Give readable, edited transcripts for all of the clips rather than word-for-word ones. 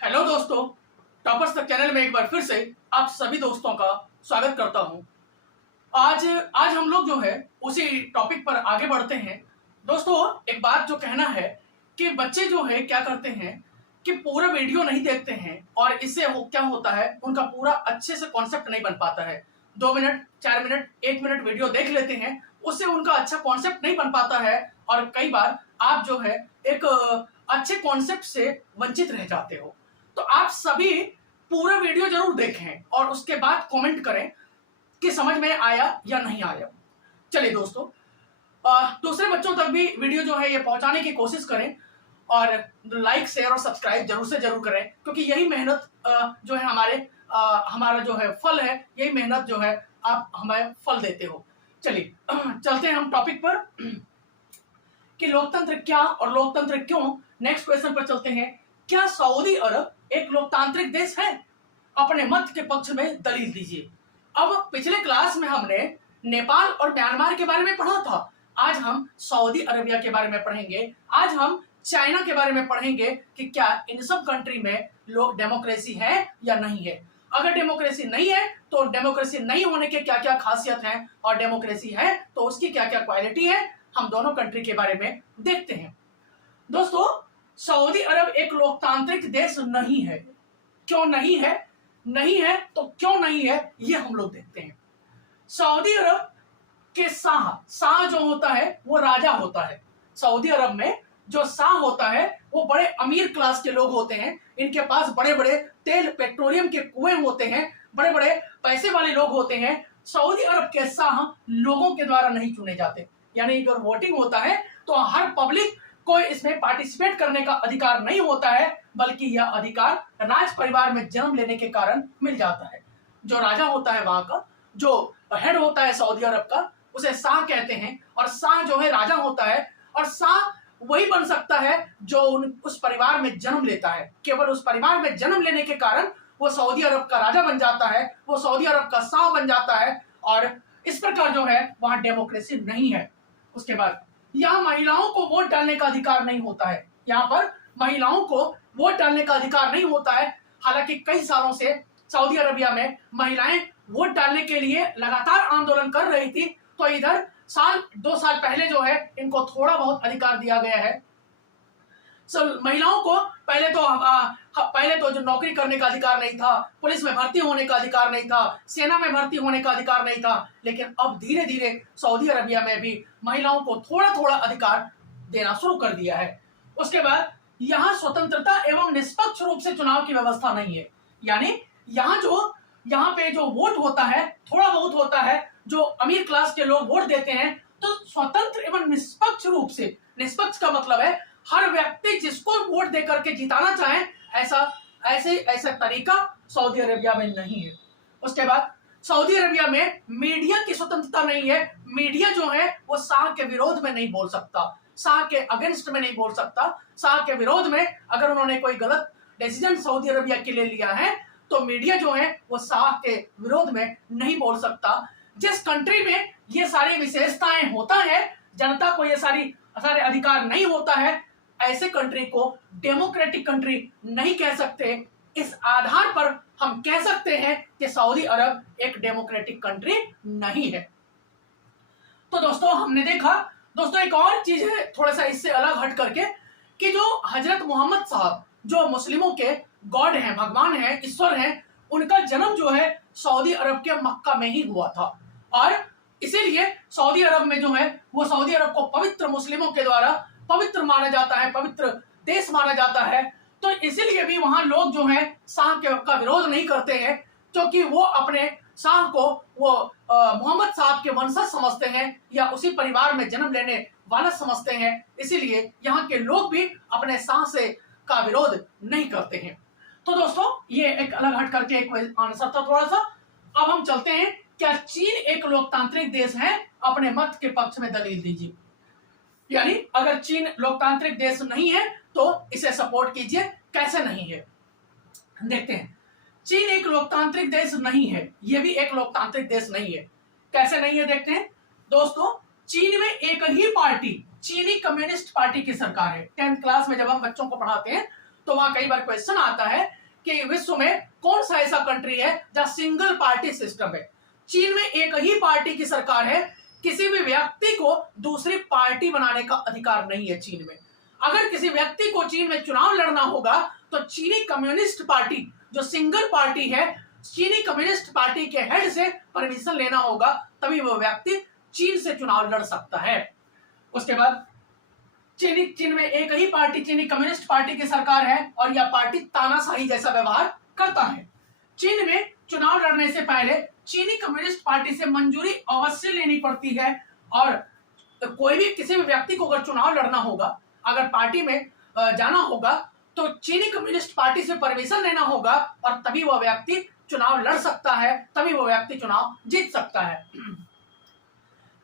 Hello दोस्तों, toppers तक channel में एक बार फिर से आप सभी दोस्तों का स्वागत करता हूं। आज आज हम लोग जो है उसी टॉपिक पर आगे बढ़ते हैं। दोस्तों, एक बात जो कहना है कि बच्चे जो है क्या करते हैं कि पूरा वीडियो नहीं देखते हैं और इससे क्या होता है, उनका पूरा अच्छे से कॉन्सेप्ट नहीं बन पाता है। 2 मिनट, 4 मिनट, 1 मिनट वीडियो देख लेते हैं, उससे उनका अच्छा कॉन्सेप्ट नहीं बन पाता है और कई बार आप जो है एक अच्छे कॉन्सेप्ट से वंचित रह जाते हो। तो आप सभी पूरा वीडियो जरूर देखें और उसके बाद कमेंट करें कि समझ में आया या नहीं आया। चलिए दोस्तों, दूसरे बच्चों तक भी वीडियो जो है ये पहुंचाने की कोशिश करें और लाइक, शेयर और सब्सक्राइब जरूर से जरूर करें, क्योंकि यही मेहनत जो है हमारा जो है फल है, यही मेहनत जो है आप हमें फल देते हो। चलिए चलते हैं हम टॉपिक पर कि लोकतंत्र क्या और लोकतंत्र क्यों। नेक्स्ट क्वेश्चन पर चलते हैं। क्या सऊदी अरब एक लोकतांत्रिक देश है? अपने मत के पक्ष में दलील दीजिए। अब पिछले क्लास में हमने नेपाल और म्यांमार के बारे में पढ़ा था। आज हम सऊदी अरेबिया के बारे में पढ़ेंगे। आज हम चाइना के बारे में पढ़ेंगे कि क्या इन सब कंट्री में लोग डेमोक्रेसी है या नहीं है। अगर डेमोक्रेसी नहीं है तो डेमोक्रेसी नहीं होने के क्या क्या खासियत हैं, और डेमोक्रेसी है तो उसकी क्या क्या क्वालिटी है, हम दोनों कंट्री के बारे में देखते हैं। दोस्तों, सऊदी अरब एक लोकतांत्रिक देश नहीं है। क्यों नहीं है? नहीं है तो क्यों नहीं है, ये हम लोग देखते हैं। सऊदी अरब के शाह जो होता है वो राजा होता है। सऊदी अरब में जो शाह होता है वो बड़े अमीर क्लास के लोग होते हैं। इनके पास बड़े बड़े तेल पेट्रोलियम के कुएं होते हैं, बड़े बड़े पैसे वाले लोग होते हैं। सऊदी अरब के शाह लोगों के द्वारा नहीं चुने जाते, यानी अगर वोटिंग होता है तो हर पब्लिक को इसमें पार्टिसिपेट करने का अधिकार नहीं होता है, बल्कि यह अधिकार राज परिवार में जन्म लेने के कारण मिल जाता है। जो राजा होता है वहां का, जो हेड होता है सऊदी अरब का, उसे शाह कहते हैं। और शाह जो है राजा होता है, और शाह वही बन सकता है जो उस परिवार में जन्म लेता है। केवल उस परिवार में जन्म लेने के कारण वो सऊदी अरब का राजा बन जाता है, वो सऊदी अरब का शाह बन जाता है। और इस प्रकार जो है वहां डेमोक्रेसी नहीं है। उसके बाद यहाँ महिलाओं को वोट डालने का अधिकार नहीं होता है। यहाँ पर महिलाओं को वोट डालने का अधिकार नहीं होता है। हालांकि कई सालों से सऊदी अरबिया में महिलाएं वोट डालने के लिए लगातार आंदोलन कर रही थी, तो इधर 2 साल पहले जो है इनको थोड़ा बहुत अधिकार दिया गया है। महिलाओं को पहले तो जो नौकरी करने का अधिकार नहीं था, पुलिस में भर्ती होने का अधिकार नहीं था, सेना में भर्ती होने का अधिकार नहीं था, लेकिन अब धीरे धीरे सऊदी अरबिया में भी महिलाओं को थोड़ा थोड़ा अधिकार देना शुरू कर दिया है। उसके बाद यहाँ स्वतंत्रता एवं निष्पक्ष रूप से चुनाव की व्यवस्था नहीं है। यानी यहाँ पे जो वोट होता है थोड़ा बहुत होता है, जो अमीर क्लास के लोग वोट देते हैं, तो स्वतंत्र एवं निष्पक्ष रूप से, निष्पक्ष का मतलब है हर व्यक्ति जिसको वोट देकर के जिताना चाहे, ऐसा तरीका सऊदी अरेबिया में नहीं है। उसके बाद सऊदी अरेबिया में मीडिया की स्वतंत्रता नहीं है। मीडिया जो है वो शाह के विरोध में नहीं बोल सकता, शाह के अगेंस्ट में नहीं बोल सकता। शाह के विरोध में अगर उन्होंने कोई गलत डिसीजन सऊदी अरेबिया के लिए लिया है तो मीडिया जो है वो शाह के विरोध में नहीं बोल सकता। जिस कंट्री में ये सारी विशेषताएं होता है, जनता को ये सारे अधिकार नहीं होता है, ऐसे कंट्री को डेमोक्रेटिक कंट्री नहीं कह सकते। इस आधार पर हम कह सकते हैं कि सऊदी अरब एक डेमोक्रेटिक कंट्री नहीं है। तो दोस्तों, हमने देखा दोस्तों एक और चीज है थोड़ा सा इससे अलग हट करके, कि जो हजरत मोहम्मद साहब जो मुस्लिमों के गॉड हैं, भगवान हैं, ईश्वर हैं, उनका जन्म जो है सऊदी अरब के मक्का में ही हुआ था। और इसीलिए सऊदी अरब में जो है वो सऊदी अरब को पवित्र मुस्लिमों के द्वारा पवित्र माना जाता है, पवित्र देश माना जाता है। तो इसीलिए भी वहां लोग जो है शाह का विरोध नहीं करते हैं, क्योंकि वो अपने शाह को वो मोहम्मद साहब के वंशज समझते हैं या उसी परिवार में जन्म लेने वाला समझते हैं। इसीलिए यहाँ के लोग भी अपने शाह से का विरोध नहीं करते हैं। तो दोस्तों, ये एक अलग हट करके एक आंसर था थोड़ा सा। अब हम चलते हैं, क्या चीन एक लोकतांत्रिक देश है? अपने मत के पक्ष में दलील दीजिए। यानी अगर चीन लोकतांत्रिक देश नहीं है तो इसे सपोर्ट कीजिए। कैसे नहीं है देखते हैं। चीन एक लोकतांत्रिक देश नहीं है, यह भी एक लोकतांत्रिक देश नहीं है। कैसे नहीं है देखते हैं। दोस्तों, चीन में एक ही पार्टी, चीनी कम्युनिस्ट पार्टी की सरकार है। 10th क्लास में जब हम बच्चों को पढ़ाते हैं तो वहां कई बार क्वेश्चन आता है कि विश्व में कौन सा ऐसा कंट्री है जहां सिंगल पार्टी सिस्टम है। चीन में एक ही पार्टी की सरकार है, किसी भी व्यक्ति को दूसरी पार्टी बनाने का अधिकार नहीं है चीन में। अगर किसी व्यक्ति को चीन में चुनाव लड़ना होगा तो चीनी कम्युनिस्ट पार्टी जो सिंगल पार्टी है, चीनी कम्युनिस्ट पार्टी के हेड से परमिशन लेना होगा, तभी वो व्यक्ति चीन से चुनाव लड़ सकता है। उसके बाद चीन में एक ही पार्टी चीनी कम्युनिस्ट पार्टी की सरकार है और यह पार्टी तानाशाही जैसा व्यवहार करता है। चीन में चुनाव लड़ने से पहले चीनी कम्युनिस्ट पार्टी से मंजूरी अवश्य लेनी पड़ती है और कोई भी किसी भी व्यक्ति को अगर चुनाव लड़ना होगा, अगर पार्टी में जाना होगा तो चीनी कम्युनिस्ट पार्टी से परमिशन लेना होगा और तभी वह व्यक्ति चुनाव लड़ सकता है, तभी वह व्यक्ति चुनाव जीत सकता है।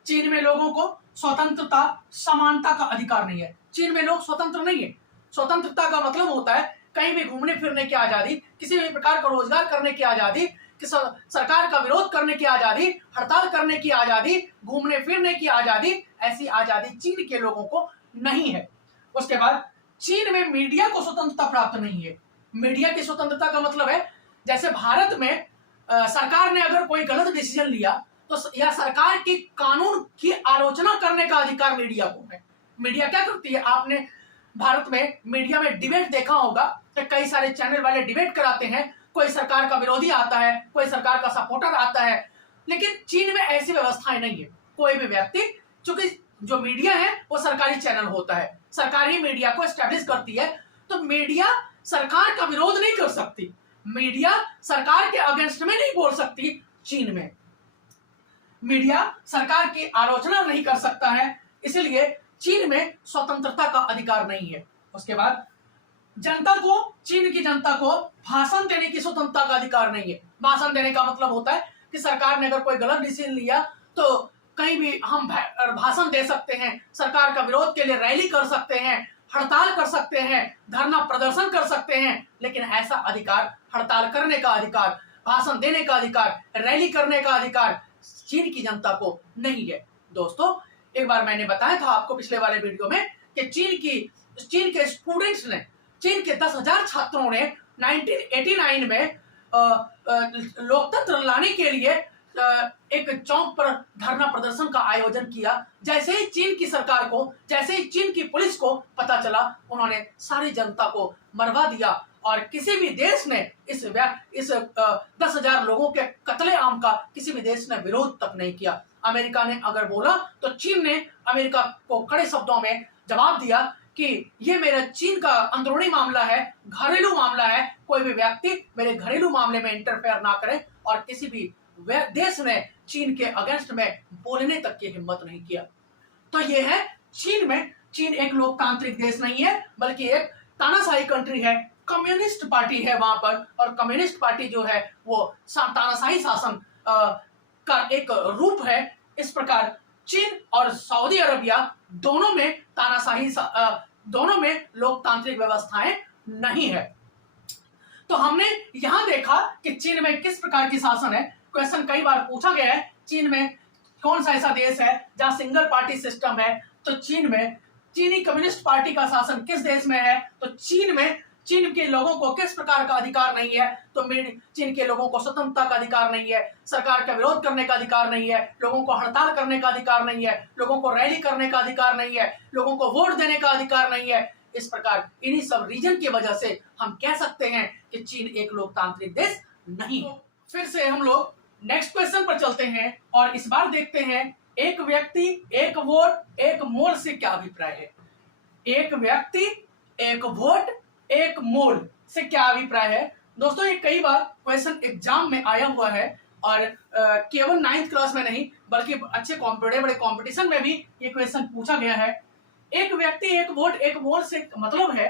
चीन में लोगों को स्वतंत्रता समानता का अधिकार नहीं है। चीन में लोग स्वतंत्र नहीं है। स्वतंत्रता का मतलब होता है कहीं भी घूमने फिरने की आजादी, किसी भी प्रकार का रोजगार करने की आजादी, सरकार का विरोध करने की आजादी, हड़ताल करने की आजादी, घूमने फिरने की आजादी, ऐसी आजादी चीन के लोगों को नहीं है। उसके बाद चीन में मीडिया को स्वतंत्रता प्राप्त नहीं है। मीडिया की स्वतंत्रता का मतलब है जैसे भारत में सरकार ने अगर कोई गलत डिसीजन लिया तो यह सरकार की कानून की आलोचना करने का अधिकार मीडिया को है। मीडिया क्या करती है, आपने भारत में मीडिया में डिबेट देखा होगा तो कई सारे चैनल वाले डिबेट कराते हैं, कोई सरकार का विरोधी आता है, कोई सरकार का सपोर्टर आता है, लेकिन चीन में ऐसी व्यवस्थाएं नहीं है। कोई भी व्यक्ति, चूंकि जो मीडिया है वो सरकारी चैनल होता है, सरकार ही मीडिया को एस्टेब्लिश करती है, तो मीडिया सरकार का विरोध नहीं कर सकती, मीडिया सरकार के अगेंस्ट में नहीं बोल सकती। चीन में मीडिया सरकार की आलोचना नहीं कर सकता है, इसलिए चीन में स्वतंत्रता का अधिकार नहीं है। उसके बाद जनता को, चीन की जनता को भाषण देने की स्वतंत्रता का अधिकार नहीं है। भाषण देने का मतलब होता है कि सरकार ने अगर कोई गलत डिसीजन लिया तो कहीं भी हम भाषण दे सकते हैं, सरकार का विरोध के लिए रैली कर सकते हैं, हड़ताल कर सकते हैं, धरना प्रदर्शन कर सकते हैं, लेकिन ऐसा अधिकार, हड़ताल करने का अधिकार, भाषण देने का अधिकार, रैली करने का अधिकार चीन की जनता को नहीं है। दोस्तों, एक बार मैंने बताया था आपको पिछले वाले वीडियो में कि चीन के स्टूडेंट्स ने, चीन के 10,000 छात्रों ने 1989 में लोकतंत्र लाने के लिए एक चौक पर धरना प्रदर्शन का आयोजन किया। जैसे ही चीन की सरकार को, जैसे ही चीन की पुलिस को पता चला, उन्होंने सारी जनता को मरवा दिया और किसी भी देश ने इस 10,000 लोगों के कत्लेआम का किसी भी देश ने विरोध तक नहीं किया। अमेरिका ने अगर बोला तो चीन ने अमेरिका को कड़े शब्दों में जवाब दिया कि ये मेरा चीन का अंदरूनी मामला है, घरेलू मामला है, कोई भी व्यक्ति मेरे घरेलू मामले में इंटरफेयर ना करे, और किसी भी देश ने चीन के अगेंस्ट में बोलने तक की हिम्मत नहीं किया। तो ये है चीन में। चीन एक लोकतांत्रिक देश नहीं है, बल्कि एक तानाशाही कंट्री है, कम्युनिस्ट पार्टी है वहां पर, और कम्युनिस्ट पार्टी जो है वो तानाशाही शासन का एक रूप है। इस प्रकार चीन और सऊदी अरबिया दोनों में तानाशाही, दोनों में लोकतांत्रिक व्यवस्थाएं नहीं है। तो हमने यहां देखा कि चीन में किस प्रकार की शासन है। क्वेश्चन कई बार पूछा गया है, चीन में कौन सा ऐसा देश है जहां सिंगल पार्टी सिस्टम है, तो चीन में चीनी कम्युनिस्ट पार्टी का शासन किस देश में है, तो चीन में। चीन के लोगों को किस प्रकार का अधिकार नहीं है, तो चीन के लोगों को स्वतंत्रता का अधिकार नहीं है, सरकार का विरोध करने का अधिकार नहीं है, लोगों को हड़ताल करने का अधिकार नहीं है, लोगों को रैली करने का अधिकार नहीं है, लोगों को वोट देने का अधिकार नहीं है। इस प्रकार इन्हीं सब रीजन की वजह से हम कह सकते हैं कि चीन एक लोकतांत्रिक देश नहीं है। फिर से हम लोग नेक्स्ट क्वेश्चन पर चलते हैं और इस बार देखते हैं एक व्यक्ति एक वोट एक मोल से क्या अभिप्राय है। एक व्यक्ति एक वोट एक मोल से क्या अभिप्राय है। दोस्तों, ये कई बार क्वेश्चन एग्जाम में आया हुआ है और केवल 9th क्लास में नहीं बल्कि अच्छे बड़े कंपटीशन में भी ये क्वेश्चन पूछा गया है। एक व्यक्ति एक वोट एक मोल से मतलब है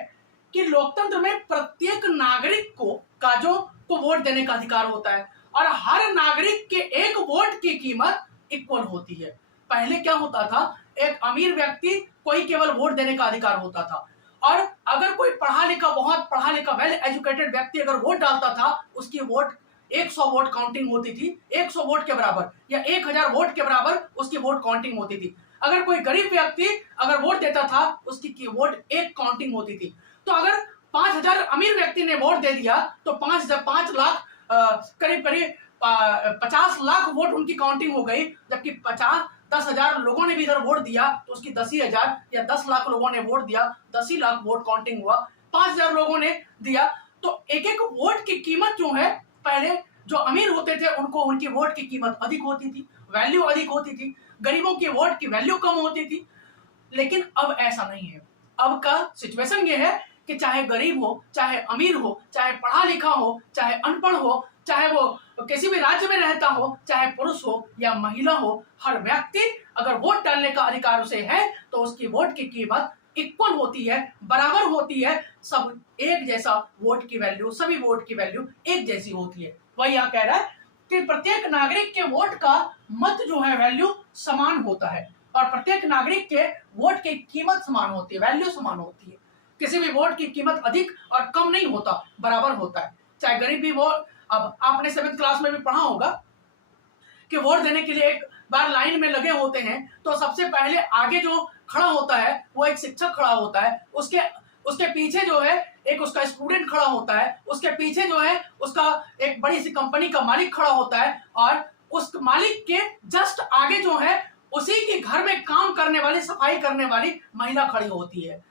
कि लोकतंत्र में प्रत्येक नागरिक को वोट देने का अधिकार होता है और हर नागरिक के एक वोट की कीमत इक्वल होती है। पहले क्या होता था, एक अमीर व्यक्ति को ही केवल वोट देने का अधिकार होता था, और अगर कोई बहुत पढ़ा लिखा वेल एजुकेटेड व्यक्ति अगर वोट डालता था, उसकी वोट 100 वोट काउंटिंग होती थी, 100 वोट के बराबर या 1000 वोट के बराबर उसकी वोट काउंटिंग होती थी। अगर कोई गरीब व्यक्ति अगर वोट देता था, उसकी वोट एक काउंटिंग होती थी। तो अगर 5,000 अमीर व्यक्ति ने वोट दे दिया तो 5 लाख करीब करीब 50 लाख वोट उनकी काउंटिंग हो गई, जबकि 10,000 लोगों ने भी इधर वोट दिया तो उसकी 10,000 या 10 लाख लोगों ने वोट दिया, 10 ही लाख वोट काउंटिंग हुआ। 5,000 लोगों ने दिया तो एक एक वोट की कीमत जो है, पहले जो अमीर होते थे उनको उनकी वोट की कीमत अधिक होती थी, वैल्यू अधिक होती थी, गरीबों की वोट की वैल्यू कम होती थी। लेकिन अब ऐसा नहीं है। अब का सिचुएशन ये है कि चाहे गरीब हो, चाहे अमीर हो, चाहे पढ़ा लिखा हो, चाहे अनपढ़ हो, चाहे वो किसी भी राज्य में रहता हो, चाहे पुरुष हो या महिला हो, हर व्यक्ति अगर वोट डालने का अधिकार उसे है तो उसकी वोट की कीमत इक्वल होती है, बराबर होती है। सब एक जैसा वोट की वैल्यू, सभी वोट की वैल्यू एक जैसी होती है। वह यह कह रहा है कि प्रत्येक नागरिक के वोट का मत जो है वैल्यू समान होता है और प्रत्येक नागरिक के वोट की कीमत समान होती है, वैल्यू समान होती है। किसी भी वोट की कीमत अधिक और कम नहीं होता, बराबर होता है। चाहे गरीब भी वो, अब आपने 7th क्लास में भी पढ़ा होगा कि वोट देने के लिए एक बार लाइन में लगे होते हैं तो सबसे पहले आगे जो खड़ा होता है वो एक शिक्षक खड़ा होता है, उसके पीछे जो है एक उसका स्टूडेंट खड़ा होता है, उसके पीछे जो है उसका एक बड़ी सी कंपनी का मालिक खड़ा होता है और उस मालिक के जस्ट आगे जो है उसी के घर में काम करने वाली, सफाई करने वाली महिला खड़ी होती है।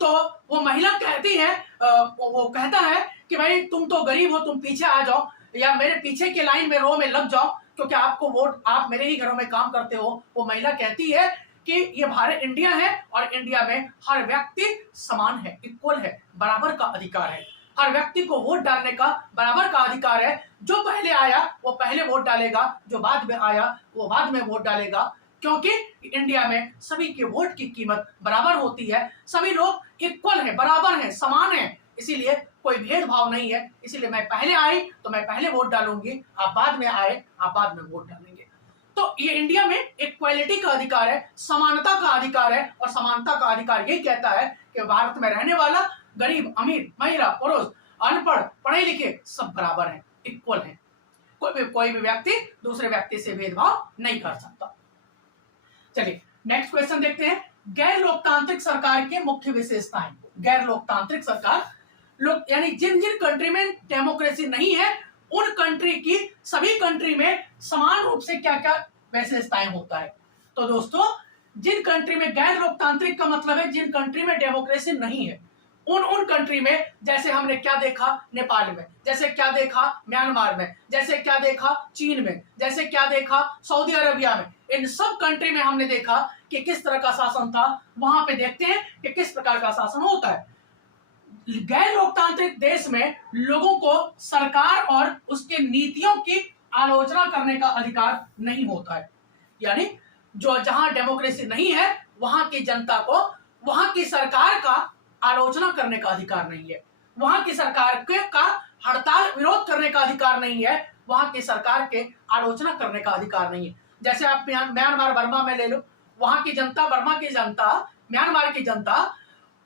तो वो महिला कहती है, वो कहता है कि भाई तुम तो गरीब हो, तुम पीछे आ जाओ या मेरे पीछे के लाइन में रो में लग जाओ क्योंकि आपको वोट, आप मेरे ही घरों में काम करते हो। वो महिला कहती है कि ये भारत इंडिया है और इंडिया में हर व्यक्ति समान है, इक्वल है, बराबर का अधिकार है। हर व्यक्ति को वोट डालने का बराबर का अधिकार है। जो पहले आया वो पहले वोट डालेगा, जो बाद में आया वो बाद में वोट डालेगा, क्योंकि इंडिया में सभी के वोट की कीमत बराबर होती है। सभी लोग इक्वल है, बराबर है, समान है, इसीलिए कोई भेदभाव नहीं है। इसीलिए मैं पहले आई तो मैं पहले वोट डालूंगी, आप बाद में आए आप बाद में वोट डालेंगे। तो ये इंडिया में इक्वालिटी का अधिकार है, समानता का अधिकार है और समानता का अधिकार यही कहता है कि भारत में रहने वाला गरीब, अमीर, महिला, पुरुष, अनपढ़, पढ़े लिखे सब बराबर हैं, इक्वल हैं। कोई भी व्यक्ति दूसरे व्यक्ति से भेदभाव नहीं कर सकता। चलिए नेक्स्ट क्वेश्चन देखते हैं। गैर लोकतांत्रिक सरकार के मुख्य विशेषताएं। गैर लोकतांत्रिक सरकार, लोग यानी जिन जिन कंट्री में डेमोक्रेसी नहीं है उन कंट्री की, सभी कंट्री में समान रूप से क्या क्या विशेषताएं होता है। तो दोस्तों, जिन कंट्री में गैर लोकतांत्रिक का मतलब है जिन कंट्री में डेमोक्रेसी नहीं है, उन कंट्री में, जैसे हमने क्या देखा नेपाल में, जैसे क्या देखा म्यांमार में, जैसे क्या देखा चीन में, जैसे क्या देखा सऊदी अरबिया में, इन सब कंट्री में हमने देखा कि किस तरह का शासन था। वहां पे देखते हैं कि किस प्रकार का शासन होता है। गैर लोकतांत्रिक देश में लोगों को सरकार और उसके नीतियों की आलोचना करने का अधिकार नहीं होता है। यानी जो जहां डेमोक्रेसी नहीं है वहां की जनता को वहां की सरकार का आलोचना करने का अधिकार नहीं है, वहां की सरकार का हड़ताल विरोध करने का अधिकार नहीं है, वहां की सरकार के आलोचना करने का अधिकार नहीं है। जैसे आप म्यांमार बर्मा में ले लो, वहां की जनता, बर्मा की जनता, म्यांमार की जनता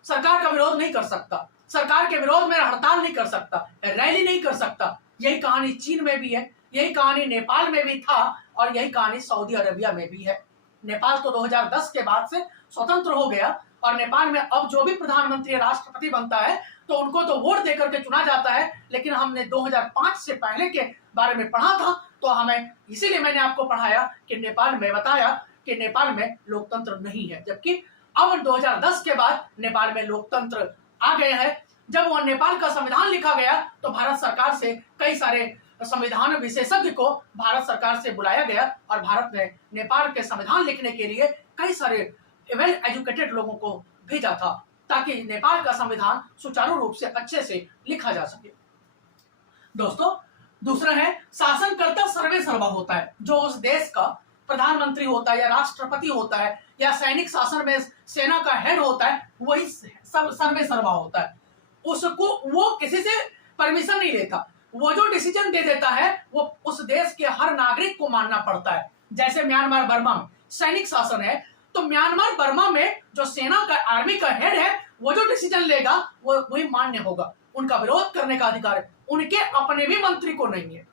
सरकार का विरोध नहीं कर सकता, सरकार के विरोध में हड़ताल नहीं कर सकता, रैली नहीं कर सकता। यही कहानी चीन में भी है, यही कहानी नेपाल में भी था और यही कहानी सऊदी अरबिया में भी है। नेपाल तो 2010 के बाद से स्वतंत्र हो गया और नेपाल में अब जो भी प्रधानमंत्री राष्ट्रपति बनता है तो उनको तो वोट देकर के चुना जाता है। लेकिन हमने 2005 से पहले के बारे में पढ़ा था तो हमें, इसीलिए मैंने आपको पढ़ाया कि नेपाल में, बताया कि नेपाल में लोकतंत्र नहीं है, जबकि अब 2010 के बाद नेपाल में लोकतंत्र आ गए हैं। जब वो नेपाल का संविधान लिखा गया तो भारत सरकार से कई सारे संविधान विशेषज्ञ को भारत सरकार से बुलाया गया और भारत ने नेपाल के संविधान लिखने के लिए कई सारे वेल एजुकेटेड लोगों को भेजा था ताकि नेपाल का संविधान सुचारू रूप से अच्छे से लिखा जा सके। दोस्तों, दूसरा है शासनकर्ता सर्वे सर्वा होता है। जो उस देश का प्रधानमंत्री होता है या राष्ट्रपति होता है या सैनिक शासन में सेना का हेड होता है, वही सर्वे सर्वा होता है। उसको वो किसी से परमिशन नहीं लेता, वो जो डिसीजन दे देता है वो उस देश के हर नागरिक को मानना पड़ता है। जैसे म्यांमार बर्मा में सैनिक शासन है तो म्यांमार बर्मा में जो सेना का, आर्मी का हेड है, वो जो डिसीजन लेगा वो वही मान्य होगा। उनका विरोध करने का अधिकार है, उनके अपने भी मंत्री को नहीं है।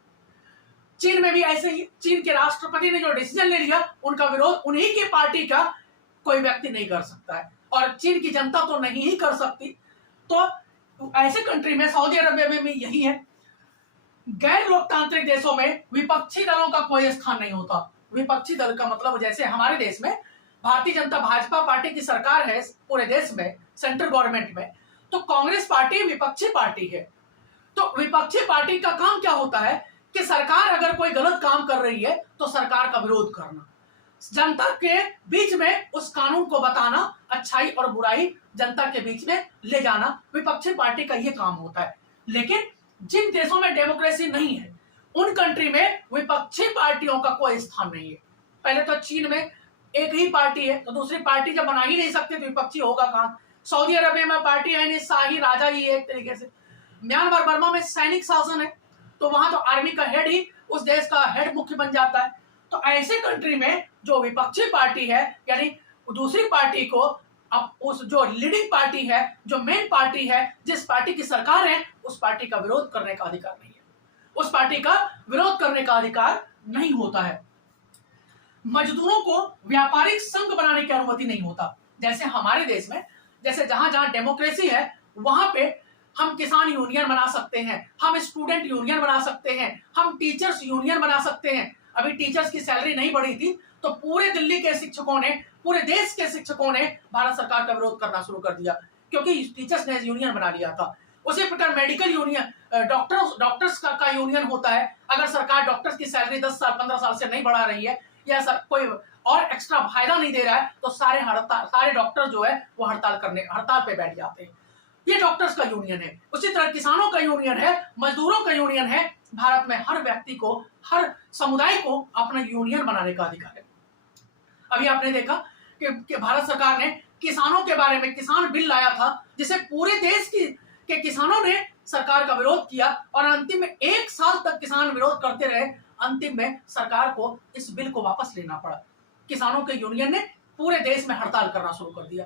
चीन में भी ऐसे ही, चीन के राष्ट्रपति ने जो डिसीजन ले लिया उनका विरोध उन्हीं की पार्टी का कोई व्यक्ति नहीं कर सकता है और चीन की जनता तो नहीं ही कर सकती। तो तो ऐसे कंट्री में, सऊदी अरबिया में भी यही है, गैर लोकतांत्रिक देशों में विपक्षी दलों का कोई स्थान नहीं होता। विपक्षी दल का मतलब जैसे हमारे देश में भारतीय जनता भाजपा पार्टी की सरकार है पूरे देश में, सेंट्रल गवर्नमेंट में, तो कांग्रेस पार्टी विपक्षी पार्टी है। तो विपक्षी पार्टी का काम क्या होता है कि सरकार अगर कोई गलत काम कर रही है तो सरकार का विरोध करना, जनता के बीच में उस कानून को बताना, अच्छाई और बुराई जनता के बीच में ले जाना, विपक्षी पार्टी का ये काम होता है। लेकिन जिन देशों में डेमोक्रेसी नहीं है उन कंट्री में विपक्षी पार्टियों का कोई स्थान नहीं है। पहले तो चीन में एक ही पार्टी है, तो दूसरी पार्टी जब बना ही नहीं सकते तो विपक्षी होगा कहां। सऊदी अरबिया में पार्टी है नहीं, शाही राजा ही है एक तरीके से। म्यांमार बर्मा में सैनिक शासन है, तो वहां तो आर्मी का हेड ही उस देश का हेड मुख्य बन जाता है। तो ऐसे कंट्री में जो विपक्षी पार्टी है, यानी दूसरी पार्टी को अब उस जो लीडिंग पार्टी है, जो मेन पार्टी है, जिस पार्टी की सरकार है, उस पार्टी का विरोध करने का अधिकार नहीं है, उस पार्टी का विरोध करने का अधिकार नहीं होता है। मजदूरों को व्यापारिक संघ बनाने की अनुमति नहीं होता। जैसे हमारे देश में, जैसे जहां जहां डेमोक्रेसी है वहां पे हम किसान यूनियन बना सकते हैं, हम स्टूडेंट यूनियन बना सकते हैं, हम टीचर्स यूनियन बना सकते हैं। अभी टीचर्स की सैलरी नहीं बढ़ी थी तो पूरे दिल्ली के शिक्षकों ने, पूरे देश के शिक्षकों ने भारत सरकार का विरोध करना शुरू कर दिया, क्योंकि टीचर्स ने यूनियन बना लिया था। उसी प्रकार मेडिकल यूनियन, डॉक्टर्स का यूनियन होता है। अगर सरकार डॉक्टर्स की सैलरी 10 साल 15 साल से नहीं बढ़ा रही है या कोई और एक्स्ट्रा फायदा नहीं दे रहा है तो सारे डॉक्टर जो है वो हड़ताल पे बैठ जाते हैं। ये डॉक्टर्स का यूनियन है। उसी तरह किसानों का यूनियन है, मजदूरों का यूनियन है। भारत में हर व्यक्ति को, हर समुदाय को अपना यूनियन बनाने का अधिकार है। अभी आपने देखा कि भारत सरकार ने किसानों के बारे में किसान बिल लाया था, जिसे पूरे देश के किसानों ने सरकार का विरोध किया और अंतिम में 1 साल तक किसान विरोध करते रहे। अंतिम में सरकार को इस बिल को वापस लेना पड़ा। किसानों के यूनियन ने पूरे देश में हड़ताल करना शुरू कर दिया।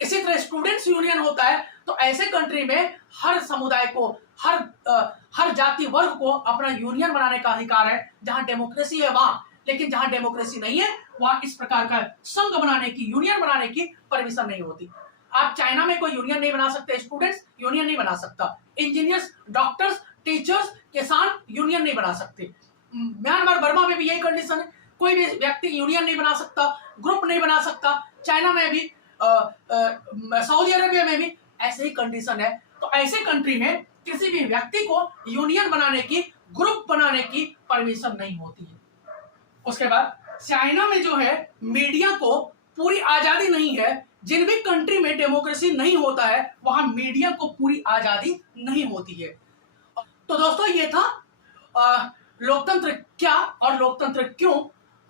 इसी तरह स्टूडेंट्स यूनियन होता है। तो ऐसे कंट्री में हर समुदाय को, हर जाति वर्ग को अपना यूनियन बनाने का अधिकार है। जहां डेमोक्रेसी है वहां, लेकिन जहां डेमोक्रेसी नहीं है वहां इस प्रकार का संघ बनाने की, यूनियन बनाने की परमिशन नहीं होती। आप चाइना में कोई यूनियन नहीं बना सकते, स्टूडेंट्स यूनियन नहीं बना सकता, इंजीनियर्स, डॉक्टर्स, टीचर्स, किसान यूनियन नहीं बना सकते। म्यांमार बर्मा में भी यही कंडीशन है, कोई भी व्यक्ति यूनियन नहीं बना सकता, ग्रुप नहीं बना सकता। चाइना में भी, सऊदी अरेबिया में भी ऐसे ही कंडीशन है। तो ऐसे कंट्री में किसी भी व्यक्ति को यूनियन बनाने की, ग्रुप बनाने की परमिशन नहीं होती है। उसके बाद चाइना में जो है मीडिया को पूरी आजादी नहीं है। जिन भी कंट्री में डेमोक्रेसी नहीं होता है वहां मीडिया को पूरी आजादी नहीं होती है। तो दोस्तों ये था लोकतंत्र क्या और लोकतंत्र क्यों।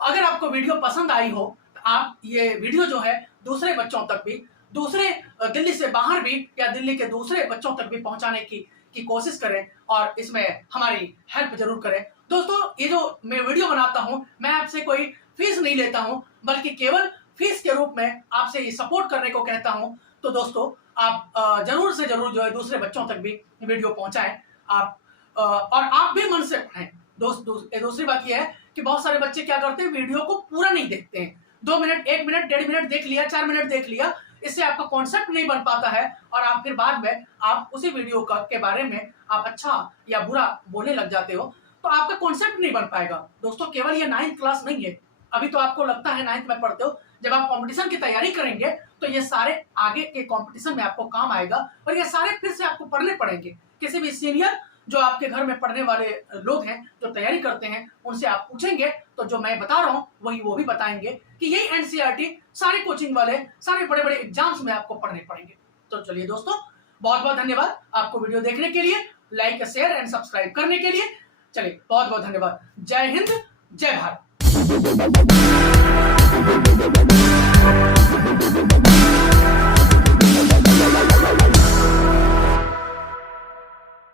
अगर आपको वीडियो पसंद आई हो तो आप ये वीडियो जो है दूसरे बच्चों तक भी, दूसरे दिल्ली से बाहर भी या दिल्ली के दूसरे बच्चों तक भी पहुंचाने की कोशिश करें और इसमें हमारी हेल्प जरूर करें। दोस्तों ये जो मैं वीडियो बनाता हूं, मैं आपसे कोई फीस नहीं लेता हूं, बल्कि केवल फीस के रूप में आपसे ये सपोर्ट करने को कहता हूं। तो दोस्तों आप जरूर से जरूर जो है दूसरे बच्चों तक भी वीडियो पहुंचाएं। आप और आप भी मन से पढ़ें। दूसरी बात यह है कि बहुत सारे बच्चे क्या करते हैं, वीडियो को पूरा नहीं देखते हैं। 2 मिनट, 1 मिनट, 1.5 मिनट देख लिया, 4 मिनट देख लिया, इससे आपका कॉन्सेप्ट नहीं बन पाता है और आप फिर बाद में आप उसी वीडियो के बारे में आप अच्छा या बुरा बोलने लग जाते हो, तो आपका कॉन्सेप्ट नहीं बन पाएगा। दोस्तों केवल ये 9th क्लास नहीं है। अभी तो आपको लगता है 9th में पढ़ते हो, जब आप कंपटीशन की तैयारी करेंगे तो ये सारे आगे के कंपटीशन में आपको काम आएगा और ये सारे फिर से आपको पढ़ने पड़ेंगे। किसी भी सीनियर जो आपके घर में पढ़ने वाले लोग हैं, जो तैयारी करते हैं, उनसे आप पूछेंगे तो जो मैं बता रहा हूं वही वो भी बताएंगे कि यही एनसीईआरटी सारे कोचिंग वाले, सारे बड़े बड़े एग्जाम्स में आपको पढ़ने पड़ेंगे। तो चलिए दोस्तों, बहुत बहुत धन्यवाद आपको वीडियो देखने के लिए, लाइक, शेयर एंड सब्सक्राइब करने के लिए। चलिए बहुत बहुत धन्यवाद। जय हिंद, जय भारत।